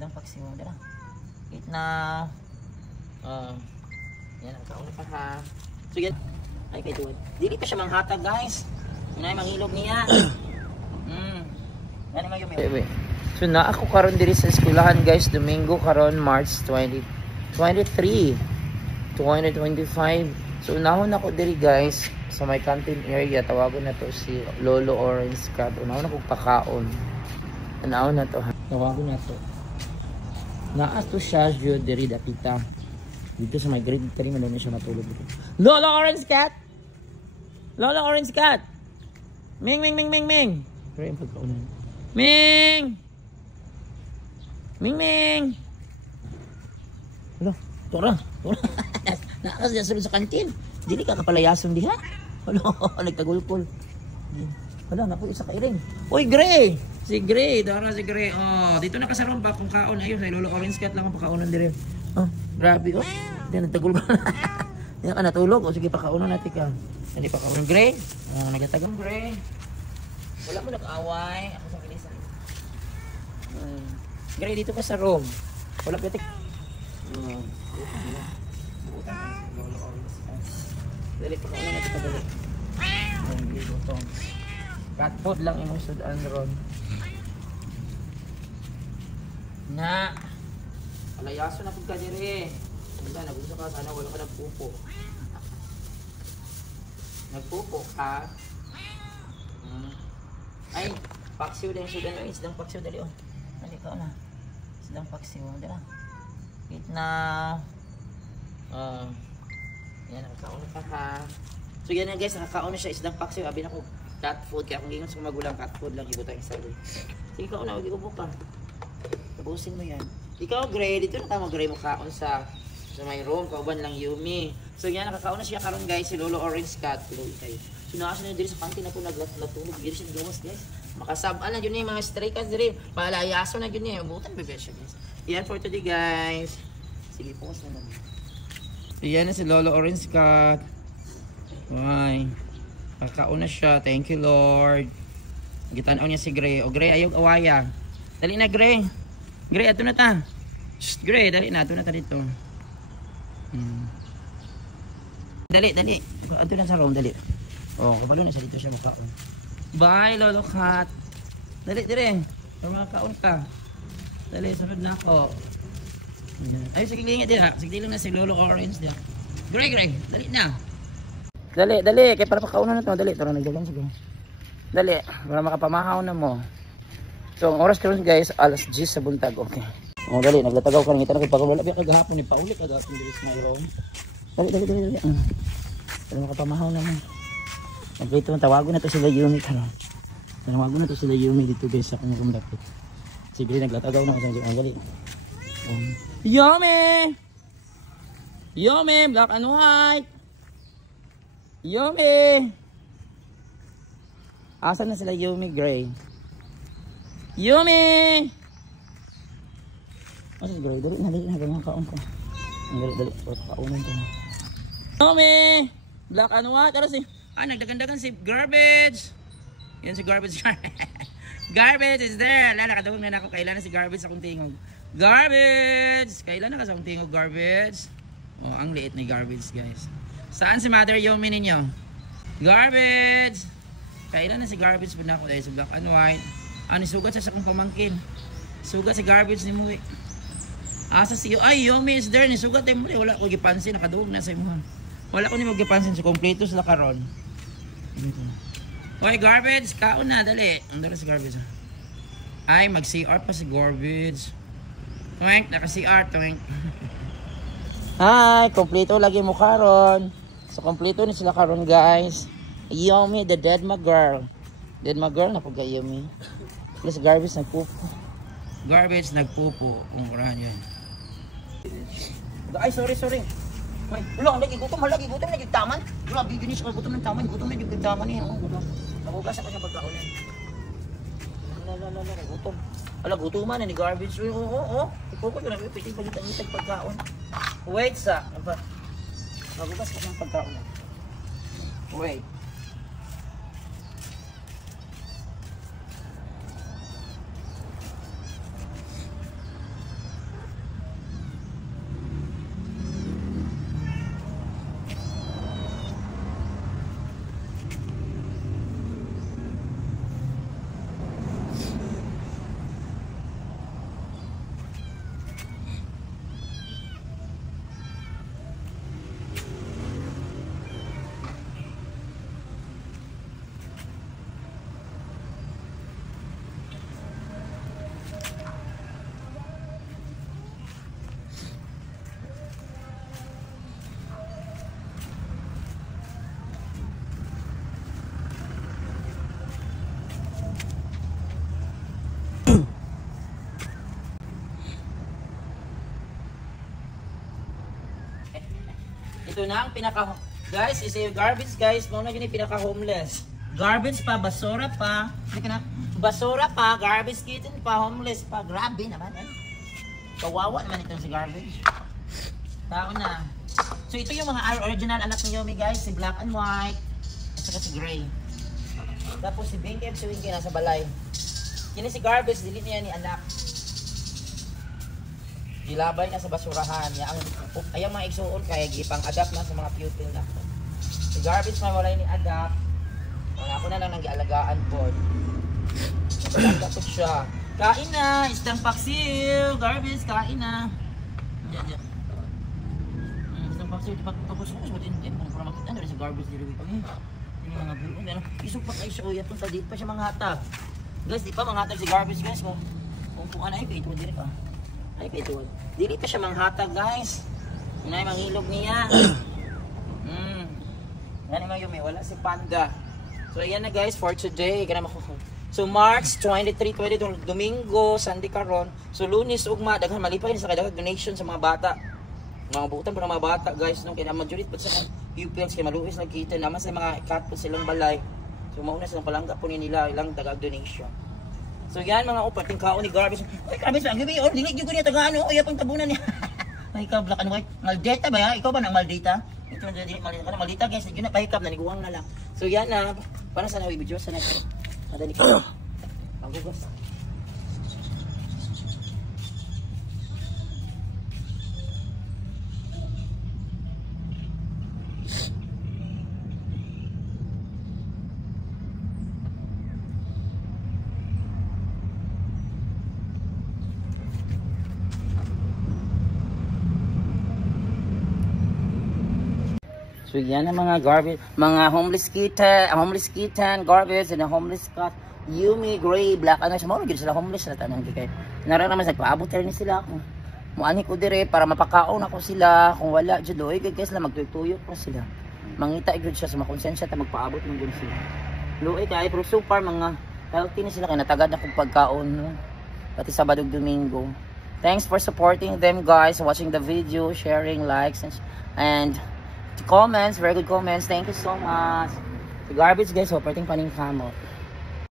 isdang paksiw. Dala. Eat na. Yan, nagkauna pa ha. So yan. Ay, kay Tuwad. Dili pa siya manghatag, guys. Yun ay manghilog niya. Yan yung mayumi. So na ako karon diri sa eskwelahan, guys. Domingo karon, March 23, 2025. So unahon ako diri, guys, sa my canteen area. Tawagon na to si Lolo Orange Cat. Unahon ako pakaon. Unahon na to ha. Tawagon na to. Naas to siya diri dapita. Dito sa my grade 3 man na siya matulog dito. Lolo Orange Cat! Lolo Orange Cat! Ming! Pero yung pagkaunan. Ming! Ming! Hello, tura. Naakas dyan sulod sa kantin. Dili ka kapalayason diha. Hello, nagtagulpol. Hello, napulit sa kairing. Uy, Gray! Si Gray, dara si Gray. Oh, dito na kasarong ba kung kaon. Ayun, sa Lolo Orange Cat lang ang pakaunan dire. Oh, grabe. Oh, diyan nagtagulpol. Diyan ka natulog. O sige, pakaunan natin ka. Hindi pakaunan. Gray. Oh, nagatagang Gray. Wala mo nag-away. Ako sa kilisan. Gray, dito ka sa room. Wala pitik. Dali, pakaunan natin ka dali. Cat food lang yung sudan ron. Na. Alayaso na pagka diri. Hindi, nagusto ka sana wala ka nagpupo. Nagpupo ka. Ay, paksiw din sudan. Ay, isdang paksiw dali oh. Dali ka na. Isdang paksiw. Dala. Eat na. Yan, nakakauna pa ha. So yan na guys, nakakauna siya isdang paksiw. Abi na ko cat food. Kaya kung gingon sa magulang cat food lang ibutan yung sabi. Sige ka una, huwag iubo ka. Tapusin mo yan. Ikaw Gray, dito na tayo mag-Gray mo kaon sa my room. Kauban lang Yumi. So yan, nakakauna siya karon guys. Si Lolo Orange Cat. Tuloy tayo. Sinakasin na diri sa kantin na po naglatulog. Diri siya nagawas guys. Makasabaan na yun yung mga stray cats diri. Palayaso na yun eh. Ubutan bebe siya guys. Yan for today guys. Sige po kasi naman. So yan na si Lolo Orange Cat. Ay. Nakakauna siya. Thank you Lord. Gitanaw niya si Gray. O Gray, ayog awaya. Dali na Gray. Gray, ato na ta. Shh, Gray, dali na. Ato na ta dito. Dali. Ato na sa room, dali. Oh, kapalo na siya dito siya makaon. Bye, Lolo Cat. Dali, dire. Para makaon ka. Dali, sunod na ako. Ay, sige lingit din ha. Sige lang na si Lolo Orange din. Gray, dali na. Dali. Kaya para pakaunan na ito. Dali, tara nagdalang sige. Dali, para makapamahaw na mo. So, ang oras karon guys, alas 10 sa buntag. Okay. Oh, dali, naglatagaw ka. Nangita na kayo. Pag wala biya kagahapon ni Paulit. Kagahapon dito sa mayroon. Dali. Para makapamahaw na mo. Nagkito, tawago na to sila Yumi karon. Tawago na to sila Yumi dito guys sa kanyang kumlapit. Sige, naglatagaw na kasi ang dali. Yumi, black and white. Yumi. Asan na sila Yumi Gray? Yumi. Asa si Gray? Dali na ganyan kaon ko. Dali. Kaunan ko. Yumi. Black and white. Ano si? Nagdagan si Garbage. Yan si Garbage. Garbage is there. Nakadawag na ako. Kailan na si Garbage akong tingog. Garbage. Kailan na ka sa akong tingog Garbage? Oh, ang liit ni Garbage guys. Saan si Mother Yumi ninyo? Garbage. Kailan na si Garbage po na ako dahil sa black and white. Sugat sa akong pamangkin. Sugat si Garbage ni Mui. Asa si Yumi is there. Nisugat tayo muli. Wala ko gipansin. Nakaduog na sa imuhan. Wala ko ni magipansin. So kompleto sila karon. Hoy Garbage, kaon na, dali. Ang dala si Garbage. Ay, mag-CR pa si Garbage. Twink, naka-CR, twink. Hi, kompleto lagi mo karon. So, kompleto ni sila karon guys. Yumi, the dead ma girl. Dead ma girl, napagka Yumi. Plus Garbage nagpupo. Garbage nagpupo. Kung orahan yan. Ay, sorry. Ay, ulang, lagi gutom nagigtaman. Grabe, ginis ka gutom ng taman. Gutom nagigtaman niya. Nabugas ako siya pagkaulan. Gutom. Ala, gutuman na ni Garbage. Oo. Ipukot ko na, piting pagkitang pagkaon. Wait sa. Nabugas ka siyang pagkaulan. Wait. Ito na ang pinaka guys, is garbage guys, mo na yun yung pinaka homeless. Garbage pa, basura pa. Basura pa, garbage kitten pa, homeless pa. Grabe naman eh. Kawawa naman itong si garbage. Tao na. So ito yung mga original anak ni Yomi guys, si Black and White at saka si Gray. Tapos si Binky at si Winky nasa balay. Kini si garbage, dili niya ni anak. Gilabay na sa basurahan. Ayaw mga igsuon kaya gipang-adapt na sa mga pupil na. Si garbage may walay ni adapt. Ako na lang nang-gialagaan po. Nagkakapot siya. Kain na! Isdang paksiw! Garbage, kain na! Diyan. Isdang paksiw. Tapos ko din. Para makita na rin sa garbage dito. Yung mga buong. Isupak ay siya. Uyat punta dito pa siya mga hatag. Guys, di pa mga hatag si garbage guys. Kung ano ay kaito. Dili pa. Ay kaito. Dili pa siya mga hatag guys. Yun ay mangilog niya. Yan naman yung may wala si Panda. So ayan na guys for today. So March 23, 20 Domingo, Sunday karon. So Lunes ugma daghan malipay sa kadaghan donation sa mga bata. Mga butan para mga bata guys nung kaya majority pa sa pupils kay maluwis nagkita naman sa mga kat po silang balay. So mauna silang palangga po nila ilang taga donation. So yan mga upat yung kaon ni garbage. Oy garbage ang gabi or dili gyud ko niya taga ano oy apang tabunan niya. Ay ka black and white. Maldita ba ya? Ikaw ba nang maldita? Ito na dili maldita guys, gyud na pahikap na niguwang na lang. So yan na para sa nawi video sa next. Madali ka. Pagugos. So yan ang mga garbage, mga homeless kitten, garbage, and a homeless cat, Yumi, Gray, Black, ano siya, mga sila homeless na tanong kay. Naranaman sa paabot rin sila ako. Muani ko dire para mapakaon ako sila, kung wala jud oy guys la magtuyok pa sila. Mangita gyud siya sa makonsensya ta magpaabot ng gyud sila. Luoy kay pero super mga healthy na sila kay natagad na kog pagkaon no. Pati Sabado ug Domingo. Thanks for supporting them guys, watching the video, sharing, likes and comments, very good comments. Thank you so much. The garbage guys, operating paning kamo.